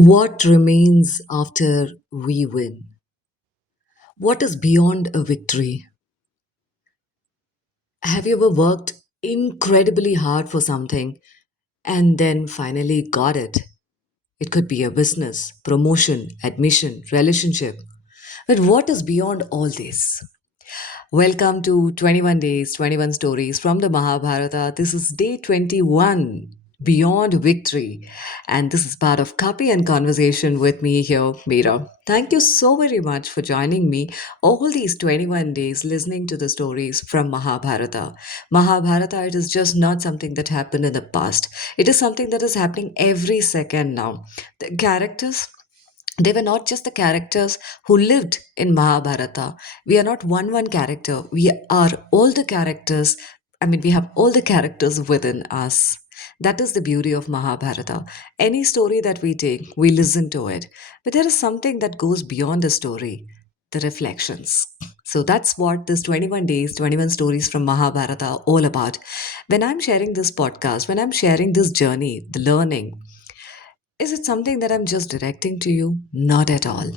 What remains after we win? What is beyond a victory? Have you ever worked incredibly hard for something and then finally got it? It could be a business, promotion, admission, relationship. But what is beyond all this? Welcome to 21 Days, 21 Stories from the Mahabharata. This is day 21, Beyond Victory. And this is part of Copy and Conversation with me here, Meera. Thank you so very much for joining me all these 21 days listening to the stories from Mahabharata. Mahabharata, it is just not something that happened in the past, it is something that is happening every second now. The characters, they were not just the characters who lived in Mahabharata. We are not one character. We are all the characters. I mean, we have all the characters within us. That is the beauty of Mahabharata. Any story that we take, we listen to it. But there is something that goes beyond the story, the reflections. So that's what this 21 days, 21 stories from Mahabharata are all about. When I'm sharing this podcast, when I'm sharing this journey, the learning, is it something that I'm just directing to you? Not at all.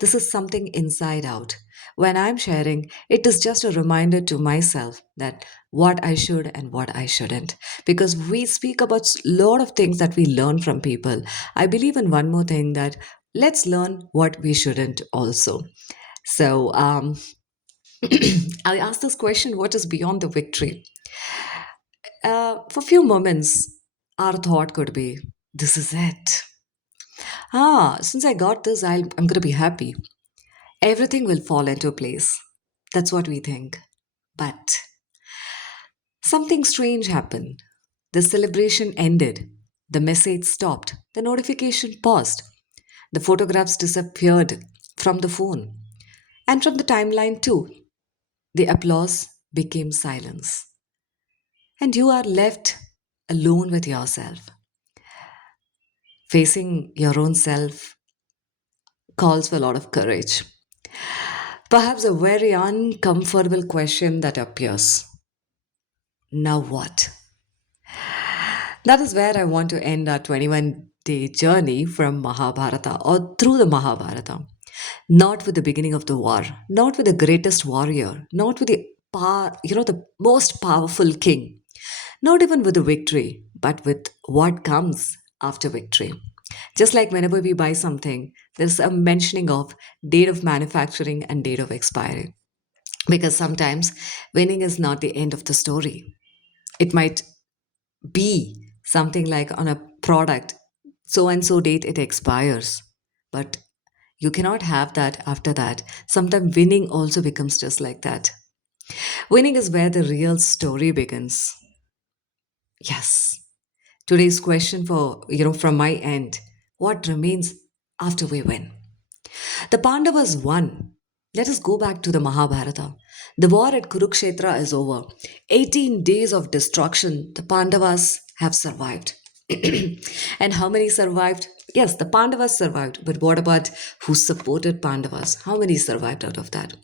This is something inside out. When I'm sharing, it is just a reminder to myself that what I should and what I shouldn't. Because we speak about a lot of things that we learn from people. I believe in one more thing that let's learn what we shouldn't also. So I asked this question, what is beyond the victory? For a few moments, our thought could be, this is it. Since I got this, I'm going to be happy. Everything will fall into place. That's what we think. But something strange happened. The celebration ended. The message stopped. The notification paused. The photographs disappeared from the phone. And from the timeline, too. The applause became silence. And you are left alone with yourself. Facing your own self calls for a lot of courage. Perhaps a very uncomfortable question that appears. Now what? That is where I want to end our 21-day journey from Mahabharata or through the Mahabharata. Not with the beginning of the war, not with the greatest warrior, not with the most powerful king, not even with the victory, but with what comes after victory. Just like whenever we buy something, there's a mentioning of date of manufacturing and date of expiry. Because sometimes winning is not the end of the story. It might be something like on a product, so and so date it expires. But you cannot have that after that. Sometimes winning also becomes just like that. Winning is where the real story begins. Yes. Today's question from my end, what remains after we win? The Pandavas won. Let us go back to the Mahabharata. The war at Kurukshetra is over. 18 days of destruction. The Pandavas have survived. And how many survived? Yes, the Pandavas survived. But what about who supported Pandavas? How many survived out of that?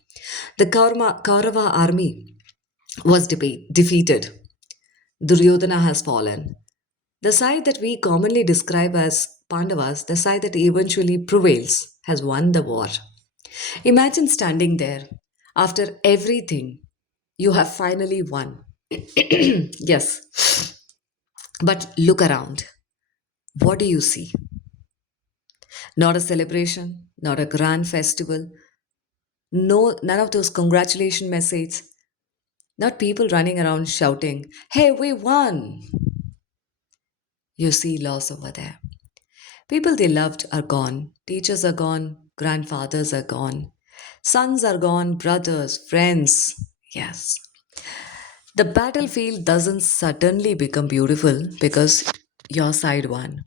The Kaurava army was defeated. Duryodhana has fallen. The side that we commonly describe as Pandavas, the side that eventually prevails, has won the war. Imagine standing there. After everything, you have finally won. Yes. But look around. What do you see? Not a celebration, not a grand festival, no, none of those congratulation messages, not people running around shouting, "Hey, we won!" You see loss over there. People they loved are gone. Teachers are gone. Grandfathers are gone. Sons are gone. Brothers, friends. Yes. The battlefield doesn't suddenly become beautiful because your side won.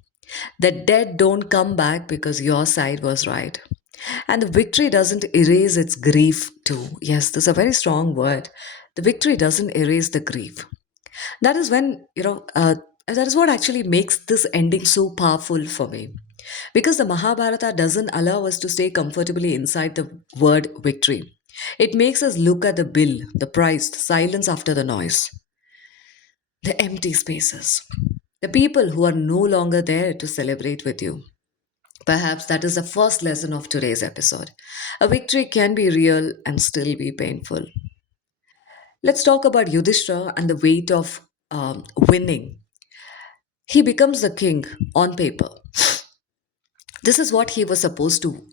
The dead don't come back because your side was right. And the victory doesn't erase its grief, too. Yes, this is a very strong word. The victory doesn't erase the grief. That is that is what actually makes this ending so powerful for me. Because the Mahabharata doesn't allow us to stay comfortably inside the word victory. It makes us look at the bill, the price, the silence after the noise, the empty spaces, the people who are no longer there to celebrate with you. Perhaps that is the first lesson of today's episode. A victory can be real and still be painful. Let's talk about Yudhishthira and the weight of winning. He becomes the king on paper. This is what he was supposed to,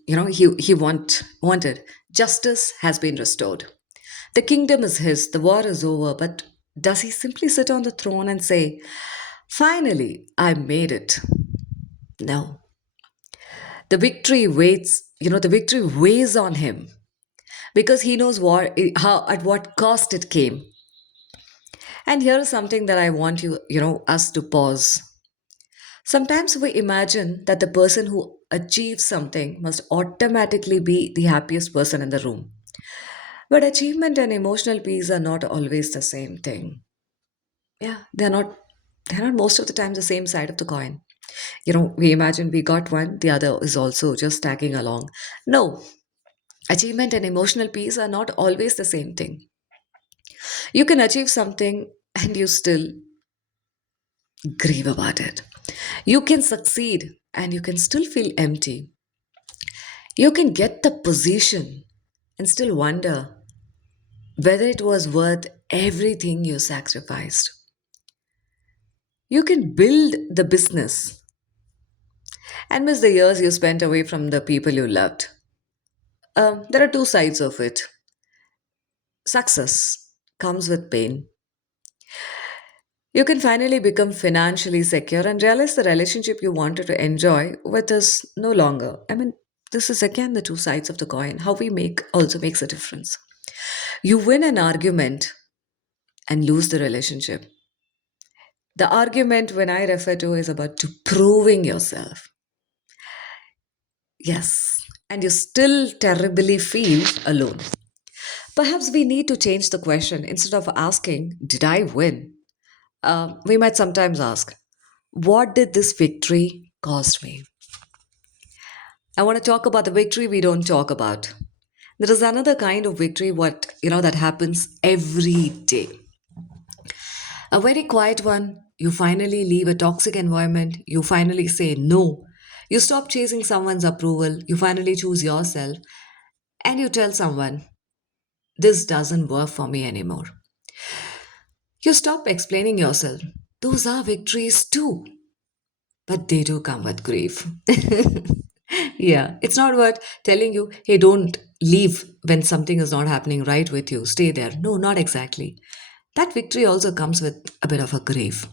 wanted. Justice has been restored. The kingdom is his, the war is over, but does he simply sit on the throne and say, finally, I made it? No. The victory weighs on him because he knows how at what cost it came. And here is something that I want us to pause. Sometimes we imagine that the person who achieves something must automatically be the happiest person in the room. But achievement and emotional peace are not always the same thing. Yeah, they're not most of the time the same side of the coin. We imagine we got one, the other is also just tagging along. No, achievement and emotional peace are not always the same thing. You can achieve something and you still grieve about it. You can succeed and you can still feel empty. You can get the position and still wonder whether it was worth everything you sacrificed. You can build the business and miss the years you spent away from the people you loved. There are two sides of it. Success comes with pain. You can finally become financially secure and realize the relationship you wanted to enjoy with is no longer. I mean, this is again the two sides of the coin. How we make also makes a difference. You win an argument and lose the relationship. The argument, when I refer to, is about to proving yourself. Yes. And you still terribly feel alone. Perhaps we need to change the question. Instead of asking, did I win? We might sometimes ask, what did this victory cost me? I want to talk about the victory we don't talk about. There is another kind of victory that happens every day. A very quiet one. You finally leave a toxic environment. You finally say no. You stop chasing someone's approval. You finally choose yourself and you tell someone, this doesn't work for me anymore. You stop explaining yourself. Those are victories too, but they do come with grief. Yeah, it's not worth telling you, hey, don't leave when something is not happening right with you. Stay there. No, not exactly. That victory also comes with a bit of a grief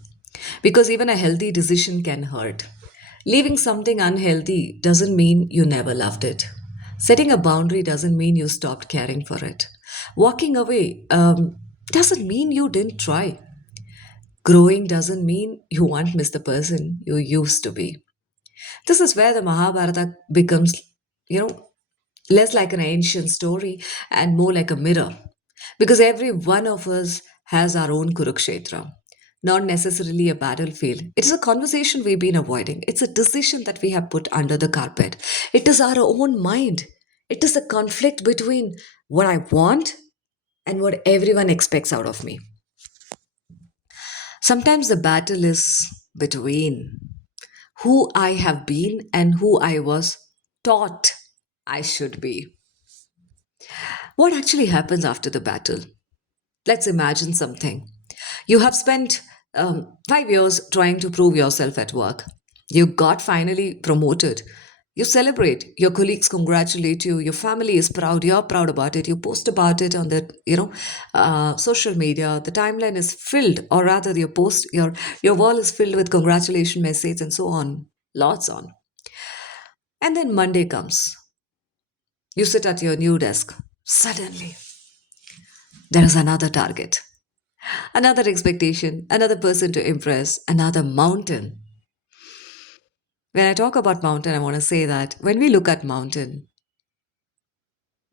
because even a healthy decision can hurt. Leaving something unhealthy doesn't mean you never loved it. Setting a boundary doesn't mean you stopped caring for it. Walking away doesn't mean you didn't try. Growing doesn't mean you won't miss the person you used to be. This is where the Mahabharata becomes, you know, less like an ancient story and more like a mirror. Because every one of us has our own Kurukshetra, not necessarily a battlefield. It is a conversation we've been avoiding. It's a decision that we have put under the carpet. It is our own mind. It is a conflict between what I want and what everyone expects out of me. Sometimes the battle is between who I have been and who I was taught I should be. What actually happens after the battle? Let's imagine something. You have spent 5 years trying to prove yourself at work. You got finally promoted. You celebrate. Your colleagues congratulate you. Your family is proud. You're proud about it. You post about it on the social media. The timeline is filled, or rather, your wall is filled with congratulation messages and so on. Lots on. And then Monday comes. You sit at your new desk. Suddenly, there is another target, another expectation, another person to impress, another mountain. When I talk about mountain, I want to say that when we look at mountain,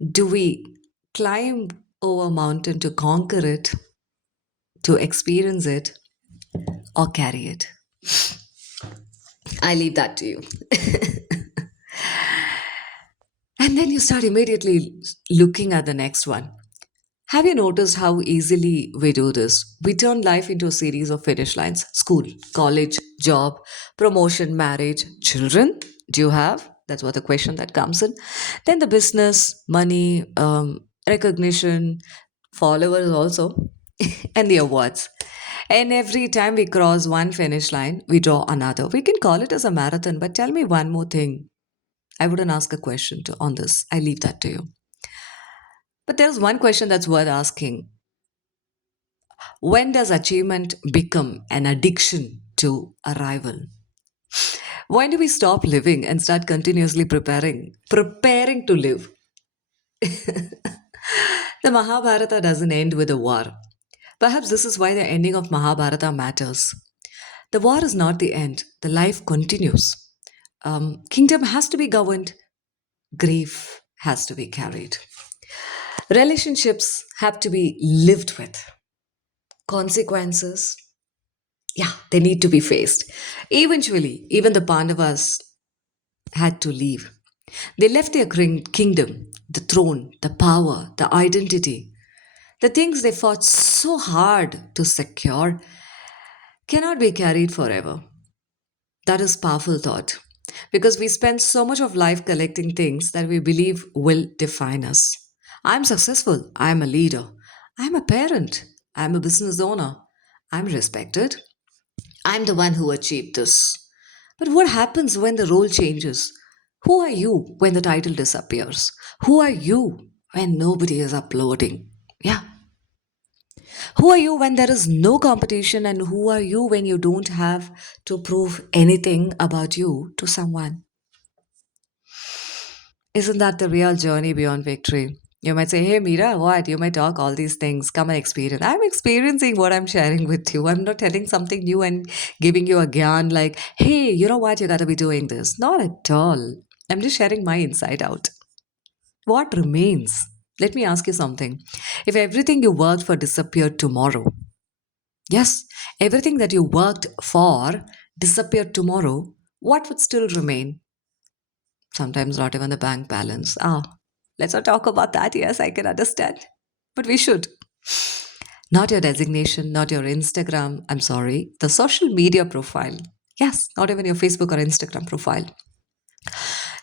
do we climb over mountain to conquer it, to experience it, or carry it? I leave that to you. And then you start immediately looking at the next one. Have you noticed how easily we do this? We turn life into a series of finish lines: school, college, job, promotion, marriage, children. Do you have? That's what the question that comes in. Then the business, money, recognition, followers also, and the awards. And every time we cross one finish line, we draw another. We can call it as a marathon, but tell me one more thing. I wouldn't ask a question on this. I leave that to you. But there's one question that's worth asking. When does achievement become an addiction to arrival? When do we stop living and start continuously preparing to live? The Mahabharata doesn't end with a war. Perhaps this is why the ending of Mahabharata matters. The war is not the end, the life continues. Kingdom has to be governed, grief has to be carried. Relationships have to be lived with. Consequences, yeah, they need to be faced. Eventually, even the Pandavas had to leave. They left their kingdom, the throne, the power, the identity. The things they fought so hard to secure cannot be carried forever. That is powerful thought. Because we spend so much of life collecting things that we believe will define us. I'm successful. I'm a leader. I'm a parent. I'm a business owner. I'm respected. I'm the one who achieved this. But what happens when the role changes? Who are you when the title disappears? Who are you when nobody is uploading? Yeah. Who are you when there is no competition? And who are you when you don't have to prove anything about you to someone? Isn't that the real journey beyond victory? You might say, hey, Meera, what? You might talk all these things. Come and experience. I'm experiencing what I'm sharing with you. I'm not telling something new and giving you a gyan like, hey, you know what? You got to be doing this. Not at all. I'm just sharing my inside out. What remains? Let me ask you something. If everything you worked for disappeared tomorrow, yes, everything that you worked for disappeared tomorrow, what would still remain? Sometimes not even the bank balance. Let's not talk about that. Yes, I can understand. But we should. Not your designation, not your Instagram. I'm sorry, the social media profile. Yes, not even your Facebook or Instagram profile.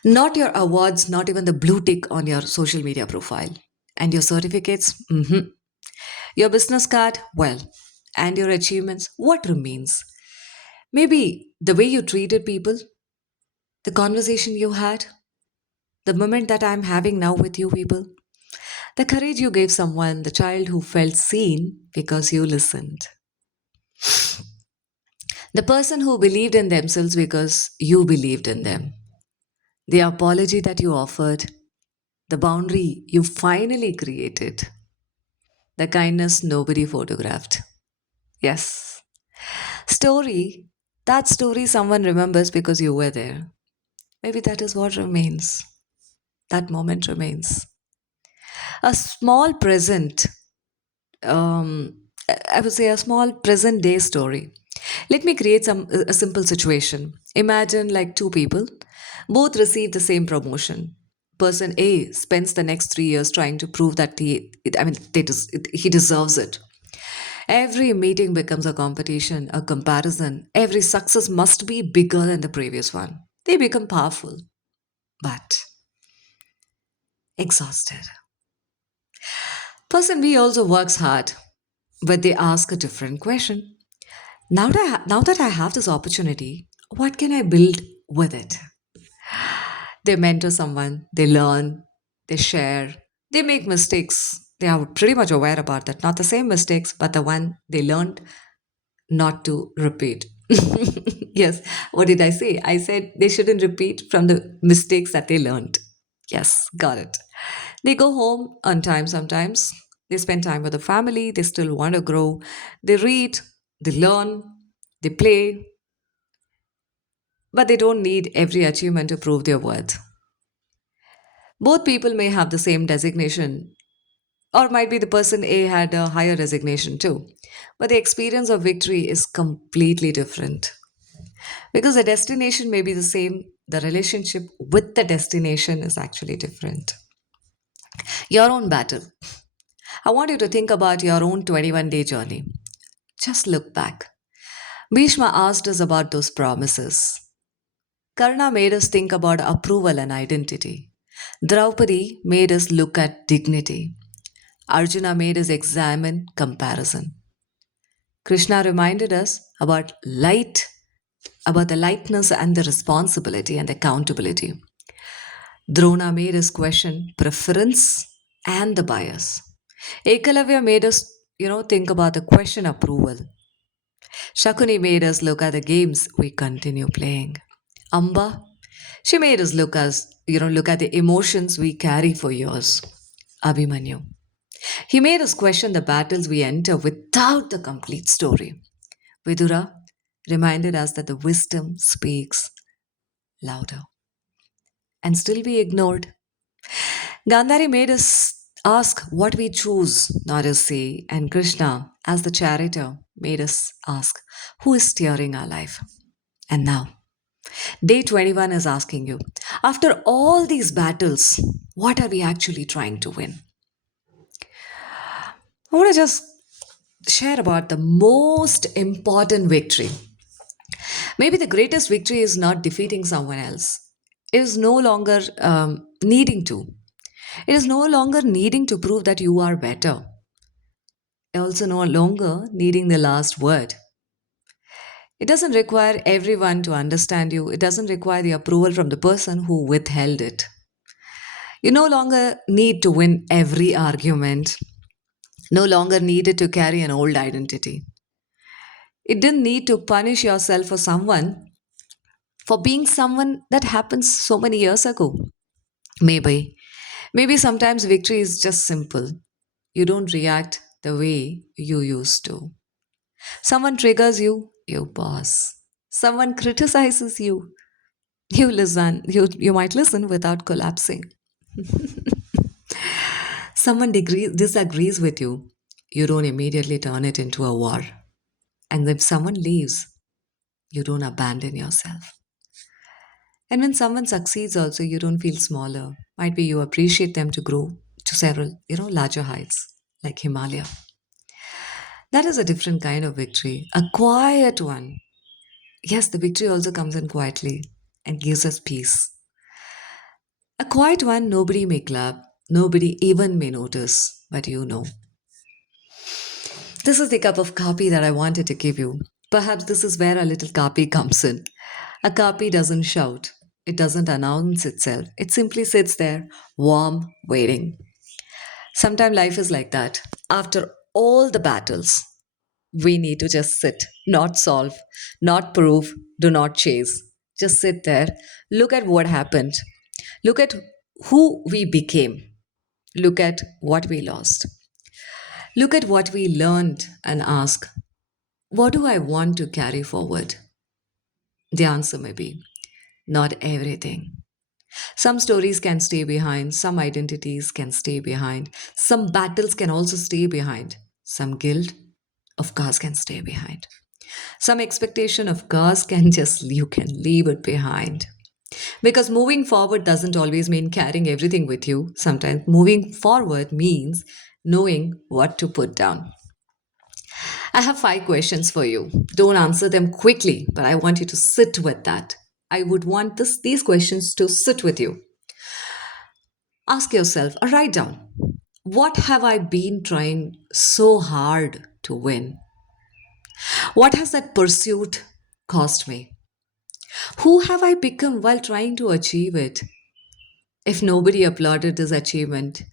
Not your awards, not even the blue tick on your social media profile. And your certificates? Your business card? Well. And your achievements? What remains? Maybe the way you treated people, the conversation you had, the moment that I'm having now with you people, the courage you gave someone, the child who felt seen because you listened, the person who believed in themselves because you believed in them, the apology that you offered, the boundary you finally created, the kindness nobody photographed. Yes. Story, that story someone remembers because you were there. Maybe that is what remains. That moment remains. A small present, I would say a small present day story. Let me create a simple situation. Imagine like two people, both receive the same promotion. Person A spends the next 3 years trying to prove that he deserves it. Every meeting becomes a competition, a comparison. Every success must be bigger than the previous one. They become powerful, but exhausted. Person B also works hard, but they ask a different question. Now that I have this opportunity, what can I build with it? They mentor someone, they learn, they share, they make mistakes. They are pretty much aware about that. Not the same mistakes, but the one they learned not to repeat. Yes, what did I say? I said they shouldn't repeat from the mistakes that they learned. Yes, got it. They go home on time sometimes. They spend time with the family. They still want to grow. They read, they learn, they play, but they don't need every achievement to prove their worth. Both people may have the same designation, or might be the person A had a higher designation too. But the experience of victory is completely different. Because the destination may be the same, the relationship with the destination is actually different. Your own battle. I want you to think about your own 21-day journey. Just look back. Bhishma asked us about those promises. Karna made us think about approval and identity. Draupadi made us look at dignity. Arjuna made us examine comparison. Krishna reminded us about the lightness and the responsibility and accountability. Drona made us question preference and the bias. Ekalavya made us, think about the question approval. Shakuni made us look at the games we continue playing. Amba, she made us look at the emotions we carry for years. Abhimanyu. He made us question the battles we enter without the complete story. Vidura reminded us that the wisdom speaks louder and still be ignored. Gandhari made us ask what we choose, not to say, and Krishna, as the charioteer, made us ask who is steering our life. And now, day 21 is asking you, after all these battles, what are we actually trying to win? I want to just share about the most important victory. Maybe the greatest victory is not defeating someone else. It is no longer needing to. It is no longer needing to prove that you are better. Also, no longer needing the last word. It doesn't require everyone to understand you. It doesn't require the approval from the person who withheld it. You no longer need to win every argument, no longer needed to carry an old identity. It didn't need to punish yourself for being someone that happened so many years ago. Maybe. Maybe sometimes victory is just simple. You don't react the way you used to. Someone triggers you, you pause. Someone criticizes you, you listen. You might listen without collapsing. Someone disagrees with you, you don't immediately turn it into a war. And if someone leaves, you don't abandon yourself. And when someone succeeds, also, you don't feel smaller. Might be you appreciate them to grow to several, larger heights, like Himalaya. That is a different kind of victory, a quiet one. Yes, the victory also comes in quietly and gives us peace. A quiet one, nobody may clap, nobody even may notice, but you know. This is the cup of coffee that I wanted to give you. Perhaps this is where a little kapi comes in. A kapi doesn't shout, it doesn't announce itself, it simply sits there, warm, waiting. Sometimes life is like that. After all the battles, we need to just sit, not solve, not prove, do not chase. Just sit there, look at what happened, look at who we became, look at what we lost, look at what we learned, and ask, what do I want to carry forward? The answer may be not everything. Some stories can stay behind, some identities can stay behind, some battles can also stay behind, some guilt, of course, can stay behind. Some expectation, of course, can just, you can leave it behind. Because moving forward doesn't always mean carrying everything with you. Sometimes moving forward means knowing what to put down. I have 5 questions for you. Don't answer them quickly, but I want you to sit with that. I would want these questions to sit with you. Ask yourself, or write down, what have I been trying so hard to win? What has that pursuit cost me? Who have I become while trying to achieve it? If nobody applauded this achievement,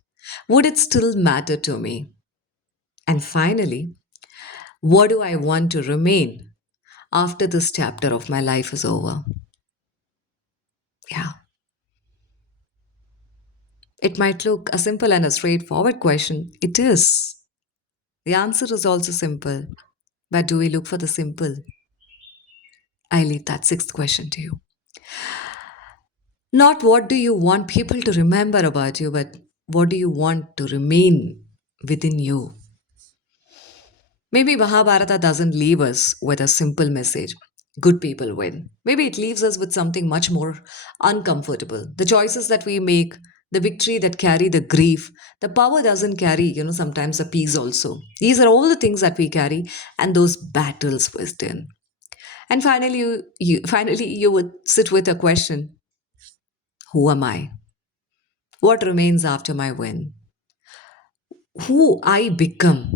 would it still matter to me? And finally, what do I want to remain after this chapter of my life is over? Yeah, it might look a simple and a straightforward question. It is. The answer is also simple. But do we look for the simple? I leave that sixth question to you. Not what do you want people to remember about you, but what do you want to remain within you? Maybe Mahabharata doesn't leave us with a simple message. Good people win. Maybe it leaves us with something much more uncomfortable. The choices that we make, the victory that carry the grief, the power doesn't carry, sometimes the peace also. These are all the things that we carry and those battles within. And finally you would sit with a question: who am I? What remains after my win? Who I become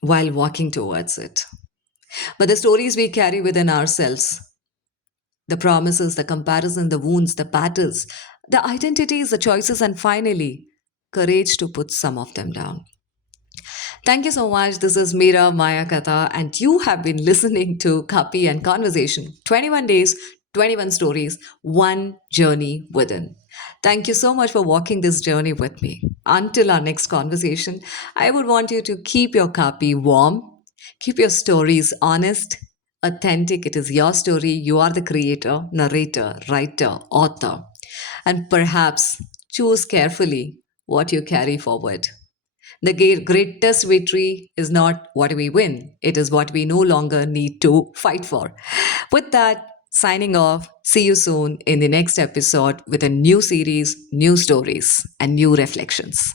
while walking towards it? But the stories we carry within ourselves, the promises, the comparison, the wounds, the battles, the identities, the choices, and finally, courage to put some of them down. Thank you so much. This is Meera Mayakatha, and you have been listening to Copy and Conversation: 21 Days, 21 Stories, One Journey Within. Thank you so much for walking this journey with me. Until our next conversation, I would want you to keep your copy warm, keep your stories honest, authentic. It is your story. You are the creator, narrator, writer, author. And perhaps choose carefully what you carry forward. The greatest victory is not what we win, it is what we no longer need to fight for. With that, signing off. See you soon in the next episode with a new series, new stories, and new reflections.